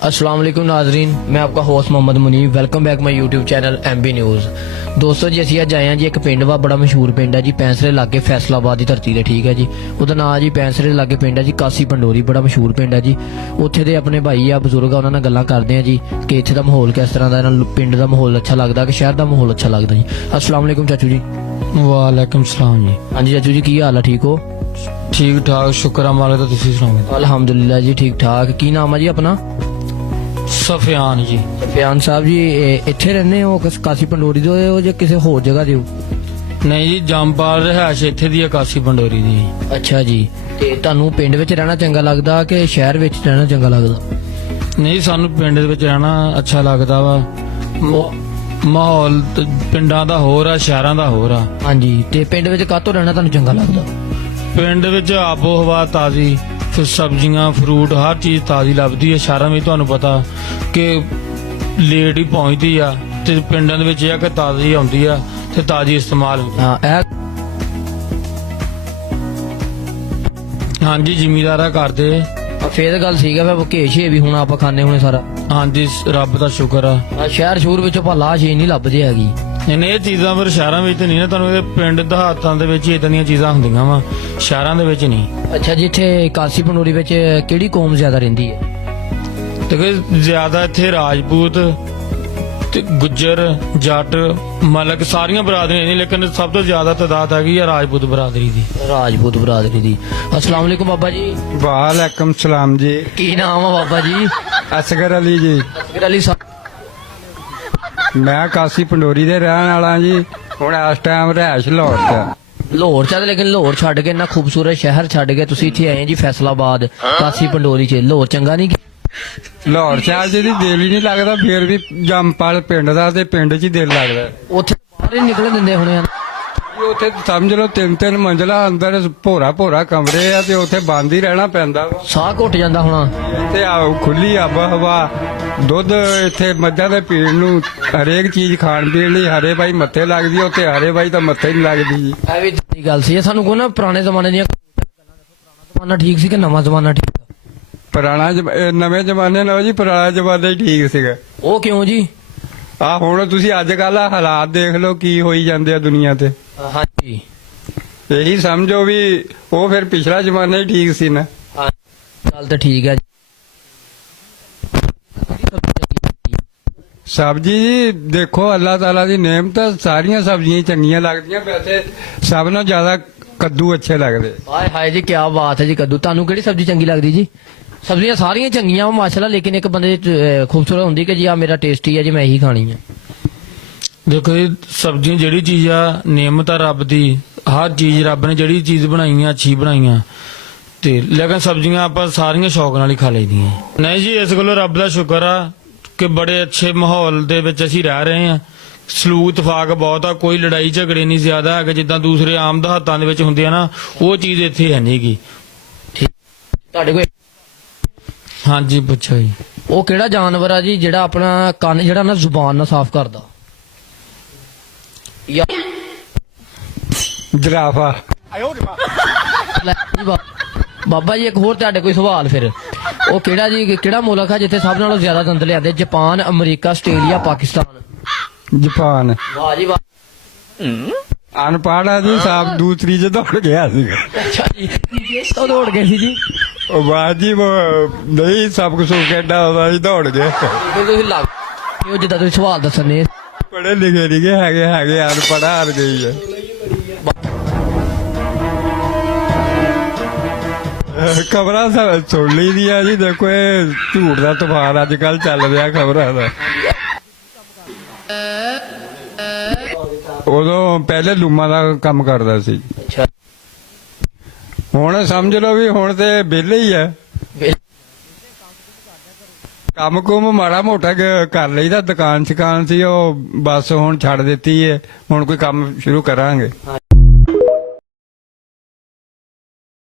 अस्सलाम वालेकुम नाजरीन, मैं आपका host Mohammad Munib. Welcome back my YouTube channel MB news. दोस्तों जी ਅਸੀਂ ਅੱਜ ਆਏ ਹਾਂ ਜੀ ਇੱਕ ਪਿੰਡ ਵਾ ਬੜਾ ਮਸ਼ਹੂਰ ਪਿੰਡ ਹੈ ਜੀ ਪੈਂਸਰੇ ਲਾਗੇ ਫੈਸਲਾਬਾਦ ਦੀ ਧਰਤੀ ਤੇ। ਠੀਕ ਹੈ ਜੀ, ਉਹਦਾ ਨਾਂ ਜੀ ਪੈਂਸਰੇ ਲਾਗੇ ਪਿੰਡ ਹੈ ਜੀ ਕਾਸੀ ਪੰਡੋਰੀ, ਬੜਾ ਮਸ਼ਹੂਰ ਪਿੰਡ ਹੈ ਜੀ। ਉੱਥੇ ਦੇ ਆਪਣੇ ਭਾਈ ਆ ਬਜ਼ੁਰਗ ਆ, ਉਹਨਾਂ ਨਾਲ ਗੱਲਾਂ ਕਰਦੇ ਆ ਜੀ ਕਿ ਇੱਥੇ ਦਾ ਮਾਹੌਲ ਕਿਸ ਤਰ੍ਹਾਂ ਦਾ, ਇਹਨਾਂ ਨੂੰ ਪਿੰਡ ਦਾ ਮਾਹੌਲ ਅੱਛਾ ਲੱਗਦਾ ਕਿ ਸ਼ਹਿਰ ਦਾ ਮਾਹੌਲ ਅੱਛਾ ਲੱਗਦਾ ਜੀ। अस्सलाम वालेकुम चाचू जी। वालेकुम सलाम जी। हाँ जी चाचू जी, की हाल है? ठीक हो? ठीक ठाक, शुक्र है मालिक दा। तुसीं सुणाओ? अल्हम्दुलिल्लाह जी, ठीक ठाक। की नाम है जी अपना? सफियान जी। सफियान साहब जी, ਇੱਥੇ ਰਹਿੰਦੇ ਹੋ ਕਾਸੀ ਪੰਡੋਰੀ ਦੇ ਹੋ ਜਾਂ ਕਿਸੇ ਹੋਰ ਜਗ੍ਹਾ ਦੇ ਹੋ? नहीं जी, जमपाल रिहायश इत्थे दी कासी पंडोरी दी। ਅੱਛਾ ਜੀ, ਤੇ ਤੁਹਾਨੂੰ ਪਿੰਡ ਵਿੱਚ ਰਹਿਣਾ ਚੰਗਾ ਲੱਗਦਾ ਕਿ ਸ਼ਹਿਰ ਵਿੱਚ ਰਹਿਣਾ ਚੰਗਾ ਲੱਗਦਾ? नहीं, सानू पिंड दे विच रहना अच्छा लगदा वा। माहौल पिंडां दा होर आ, शहरां दा होर आ। ਹਾਂਜੀ, ਤੇ ਪਿੰਡ ਵਿੱਚ ਕਾਹਤੋਂ ਰਹਿਣਾ ਤੁਹਾਨੂੰ ਚੰਗਾ ਲੱਗਦਾ? पिंड विच आबो हवा ताजी, फिर सब्जियां फ्रूट हर चीज ताजी लभदी है। शहरां में तुहानू पता कि लेट ही पहुंचदी आ, ते पिंडां दे विच इह कि ताजी आउंदी आ ते ताजी इस्तेमाल हुंदी। ਹਾਂ ਇਹ हाँ जी, जिमीदारा करदे। ਫੇਰ ਗੱਲ ਠੀਕ ਹੈ। ਫਿਰ ਘੇ ਛੇ ਵੀ ਹੁਣ ਆਪਾਂ ਖਾਣੇ ਹੋਣੇ ਸਾਰਾ। हाँ जी, रब दा शुक्र आ। ਸ਼ਹਿਰ ਸ਼ੂਰ ਵਿੱਚੋਂ ਭਲਾ ਛੇ ਨਹੀਂ ਲੱਭਦੇ ਹੈਗੀ। ਇਹ ਚੀਜ਼ਾਂ ਫਿਰ ਸ਼ਹਿਰਾਂ ਵਿੱਚ ਨਹੀਂ ਨਾ, ਤੁਹਾਨੂੰ ਇਹ ਪਿੰਡ ਦਿਹਾਤਾਂ ਦੇ ਵਿੱਚ ਇਦਾਂ ਦੀਆਂ ਚੀਜ਼ਾਂ ਹੁੰਦੀਆਂ ਵਾ, ਸ਼ਹਿਰਾਂ ਦੇ ਵਿੱਚ ਨਹੀਂ। ਅੱਛਾ ਜੀ, ਇੱਥੇ ਕਾਸੀ ਪੰਡੋਰੀ ਵਿੱਚ ਕਿਹੜੀ ਕੌਮ ਜ਼ਿਆਦਾ ਰਹਿੰਦੀ ਹੈ? ਤੇ ਜ਼ਿਆਦਾ ਇੱਥੇ ਰਾਜਪੂਤ ਤੇ ਗੁੱਜਰ, ਜੱਟ, ਮਲਕ ਸਾਰੀਆਂ ਬਰਾਦਰੀਆਂ ਨੇ, ਲੇਕਿਨ ਸਭ ਤੋਂ ਜ਼ਿਆਦਾ ਤਾਦਾਦ ਹੈਗੀ ਆ ਰਾਜਪੂਤ ਬਰਾਦਰੀ ਦੀ। ਰਾਜਪੂਤ ਬਰਾਦਰੀ ਦੀ। अस्सलाम वालेकुम बाबा जी। वालेकुम सलाम जी। की नाम है बाबा जी? असगर अली जी। असगर अली साहब। मैं कासी पंडोरी दे रहन वाला जी। हुण इस टाइम रिहायश लाहौर च। ਲਾਹੌਰ ਚ ਆ, ਲੇਕਿਨ ਲਾਹੌਰ ਛੱਡ ਕੇ ਇੰਨਾ ਖੂਬਸੂਰਤ ਸ਼ਹਿਰ ਛੱਡ ਕੇ ਤੁਸੀਂ ਇੱਥੇ ਆਏ ਜੀ ਫੈਸਲਾਬਾਦ ਕਾਸੀ ਪੰਡੋਰੀ ਚ। ਲਾਹੌਰ ਚੰਗਾ ਨਹੀਂ? ਲਾਹੌਰ ਚ ਅੱਜ ਦੀ ਦਿਲ ਹੀ ਨਹੀਂ ਲੱਗਦਾ, ਫੇਰ ਵੀ ਜੰਮਪਲ ਪਿੰਡ ਦਾ ਤੇ ਪਿੰਡ 'ਚ ਹੀ ਦਿਲ ਲੱਗਦਾ। ਉੱਥੇ ਬਾਹਰ ਹੀ ਨਿਕਲਣ ਦਿੰਦੇ ਹੋਣੇ ਆ। ਜੀ ਉੱਥੇ ਸਮਝ ਲਓ 3-3 ਮੰਜ਼ਲਾ ਅੰਦਰ ਭੋਰਾ ਕਮਰੇ ਆ ਤੇ ਉੱਥੇ ਬੰਦ ਹੀ ਰਹਿਣਾ ਪੈਂਦਾ ਵਾ। ਸਾਹ ਘੁੱਟ ਜਾਂਦਾ ਹੋਣਾ। ਇੱਥੇ ਖੁੱਲੀ ਆਬਾ ਹਵਾ, ਦੁੱਧ ਇੱਥੇ ਮੱਝਾਂ ਦੇ ਪੀਣ ਨੂੰ, ਹਰੇਕ ਚੀਜ਼ ਖਾਣ ਪੀਣ ਲਈ ਹਰੇ ਬਾਈ ਮੱਥੇ ਲੱਗਦੀ ਆ, ਉੱਥੇ ਹਰੇ ਬਾਈ ਤਾਂ ਮੱਥੇ ਨਹੀਂ ਲੱਗਦੀ ਜੀ। ਇਹ ਵੀ ਦੀ ਗੱਲ ਸੀ। ਸਾਨੂੰ ਕੋ ਨਾ ਪੁਰਾਣੇ ਜ਼ਮਾਨੇ ਦੀਆਂ ਪੁਰਾਣਾ ਜ਼ਮਾਨਾ ਠੀਕ ਸੀ ਕਿ ਨਵਾਂ ਜ਼ਮਾਨਾ ਠੀਕ? ਨਵੇਂ ਜ਼ਮਾਨੇ ਨਾਲ ਜੀ ਪੁਰਾਣਾ ਜ਼ਮਾਨਾ ਹੀ ਠੀਕ ਸੀਗਾ। ਉਹ ਕਿਉਂ ਜੀ? ਆ ਹੁਣ ਤੁਸੀਂ ਅੱਜ ਕੱਲ ਹਾਲਾਤ ਦੇਖ ਲਓ ਕੀ ਹੋਈ ਜਾਂਦੇ ਆ ਦੁਨੀਆ ਤੇ। ਹਾਂਜੀ, ਇਹੀ ਸਮਝੋ ਵੀ ਉਹ ਫਿਰ ਪਿਛਲਾ ਜ਼ਮਾਨਾ ਹੀ ਠੀਕ ਸੀ ਨਾ। ਗੱਲ ਤਾਂ ਠੀਕ ਹੈ। ਸਬਜ਼ੀ ਜੀ ਦੇਖੋ ਅੱਲਾਹ ਤਾਲਾ ਦੀ ਨੇਮਤ ਆ, ਸਾਰੀਆਂ ਸਬਜ਼ੀਆਂ ਹੀ ਚੰਗੀਆਂ ਲੱਗਦੀਆਂ। ਵੈਸੇ ਸਭ ਨਾਲੋਂ ਜ਼ਿਆਦਾ ਕੱਦੂ ਅੱਛੇ ਲੱਗਦੇ। ਹਾਏ ਹਾਏ ਜੀ, ਕੀ ਬਾਤ ਹੈ ਜੀ। ਕੱਦੂ ਤੁਹਾਨੂੰ ਕਿਹੜੀ ਸਬਜ਼ੀ ਚੰਗੀ ਲੱਗਦੀ ਜੀ? ਸਬਜ਼ੀਆਂ ਸਾਰੀਆਂ ਚੰਗੀਆਂ ਵਾ ਮਾਸ਼ਾਅੱਲਾ, ਲੇਕਿਨ ਇੱਕ ਬੰਦੇ ਦੀ ਖੂਬਸੂਰਤ ਹੁੰਦੀ ਕਿ ਜੀ ਆ ਮੇਰਾ ਟੇਸਟੀ ਹੈ ਜੀ, ਮੈਂ ਇਹੀ ਖਾਣੀ ਹੈ। ਦੇਖੋ ਜੀ, ਸਬਜ਼ੀਆਂ ਜਿਹੜੀ ਚੀਜ਼ ਆ ਨਿਯਮਤ ਆ ਰੱਬ ਦੀ, ਹਰ ਚੀਜ਼ ਰੱਬ ਨੇ ਜਿਹੜੀ ਚੀਜ਼ ਬਣਾਈ ਆ ਅੱਛੀ ਬਣਾਈਆਂ, ਤੇ ਲੇਕਿਨ ਸਬਜ਼ੀਆਂ ਆਪਾਂ ਸਾਰੀਆਂ ਸ਼ੌਕ ਨਾਲ ਹੀ ਖਾ ਲਈਦੀਆਂ। ਨਹੀਂ ਜੀ, ਇਸ ਗੱਲੋਂ ਰੱਬ ਦਾ ਸ਼ੁਕਰ ਆ ਕਿ ਬੜੇ ਅੱਛੇ ਮਾਹੌਲ ਦੇ ਵਿੱਚ ਅਸੀਂ ਰਹਿ ਰਹੇ ਆ। ਸਲੂਕ ਇਤਫਾਕ ਬਹੁਤ ਆ, ਕੋਈ ਲੜਾਈ ਝਗੜੇ ਨਹੀਂ ਜ਼ਿਆਦਾ ਹੈਗੇ ਜਿੱਦਾਂ ਦੂਸਰੇ ਆਮ ਦਿਹਾਤਾਂ ਦੇ ਵਿੱਚ ਹੁੰਦੇ ਆ ਨਾ, ਉਹ ਚੀਜ਼ ਇੱਥੇ ਹੈ ਨਹੀਂਗੀ। ਤੁਹਾਡੇ ਕੋਲ ਹਾਂਜੀ ਪੁੱਛੋ ਜੀ। ਉਹ ਕਿਹੜਾ ਜਾਨਵਰ ਆ ਜੀ ਜਿਹੜਾ ਆਪਣਾ ਕੰਨ ਜਿਹੜਾ ਨਾ ਜ਼ੁਬਾਨ ਨਾਲ ਸਾਫ਼ ਕਰਦਾ? ਜਰਾਫਾ। ਲੈ ਜੀ ਬਾਬਾ ਜੀ, ਇੱਕ ਹੋਰ ਤੁਹਾਡੇ ਕੋਈ ਸਵਾਲ ਫਿਰ। ਉਹ ਕਿਹੜਾ ਜੀ, ਕਿਹੜਾ ਮੁਲਕ ਆ ਜਿੱਥੇ ਸਭ ਨਾਲੋਂ ਜ਼ਿਆਦਾ ਦੰਦ ਲਿਆਂਦੇ? Japan, America, Australia, Pakistan? Japan. ਵਾਹ ਜੀ ਵਾਹ। ਅਨਪੜ੍ਹ ਆ ਜੀ ਸਾਹਿਬ, ਦੂਸਰੀ ਚ ਦੌੜ ਗਿਆ ਸੀਗਾ। ਅੱਛਾ ਜੀ, ਉਹ ਦੌੜ ਗਏ ਸੀ ਜੀ? ਉਹ ਬਾਅਦ ਜੀ ਨਹੀਂ ਸਭ ਕੁਝ ਕਹਿੰਦਾ ਉਹਦਾ ਜੀ ਦੌੜ ਗਿਆ। ਫਿਰ ਤੁਸੀਂ ਲੱਗ ਉਹ ਜਿੱਦਾਂ ਤੁਸੀਂ ਸਵਾਲ ਦੱਸਣੇ ਪੜ੍ਹੇ ਲਿਖੇ ਨਹੀਂ ਹੈਗੇ ਅਨਪੜ੍ਹ ਹਾਰ ਗਈ ਹੈ। ਖਬਰਾਂ ਸੁਣ ਲਈ ਦੀ ਆ ਜੀ। ਦੇਖੋ ਇਹ ਝੂਠ ਦਾ ਤੂਫਾਨ ਅੱਜ ਕੱਲ ਚੱਲ ਰਿਹਾ ਖਬਰਾਂ ਦਾ। ਉਦੋਂ ਪਹਿਲੇ ਲੂਮਾਂ ਦਾ ਕੰਮ ਕਰਦਾ ਸੀ। ਅੱਛਾ, ਹੁਣ ਸਮਝ ਲਓ ਵੀ ਹੁਣ ਤੇ ਵਿਹਲੇ ਹੀ ਆ। ਕੰਮ ਕੁਮ ਮਾੜਾ ਮੋਟਾ ਕਰ ਲਈਦਾ, ਦੁਕਾਨ ਸ਼ਕਾਨ ਸੀ ਉਹ ਬਸ ਹੁਣ ਛੱਡ ਦਿੱਤੀ ਹੈ। ਹੁਣ ਕੋਈ ਕੰਮ ਸ਼ੁਰੂ ਕਰਾਂਗੇ।